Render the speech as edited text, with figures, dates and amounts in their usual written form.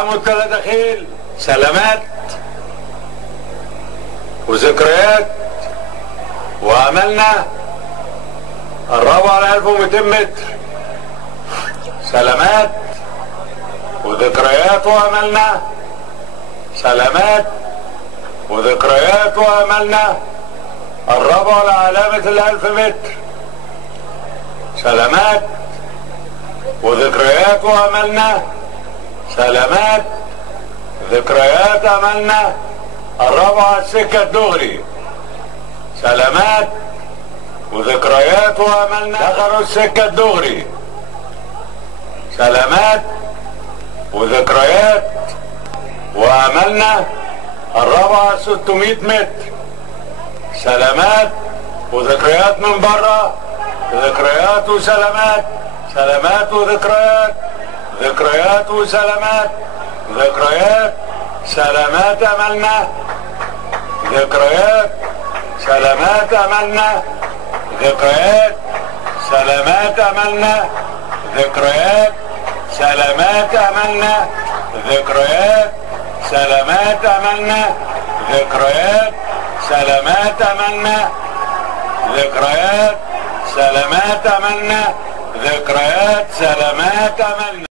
سلام والثلاثة خيل، سلامات وذكريات واملنا قربوا على 1200 متر. سلامات وذكريات واملنا، سلامات وذكريات واملنا قربوا على علامة 1000 متر. سلامات وذكريات واملنا، سلامات ذكريات املنا قربوا على السكة الدغري. سلامات وذكريات واملنا دخلوا السكة الدغري. سلامات وذكريات واملنا قربوا على 600 متر. سلامات وذكريات من بره، ذكريات وسلامات، سلامات وذكريات، ذكريات وسلامات، ذكريات سلامات املنا، ذكريات سلامات املنا، ذكريات سلامات املنا، ذكريات سلامات املنا، ذكريات سلامات املنا، ذكريات سلامات املنا، ذكريات سلامات املنا، ذكريات سلامات املنا.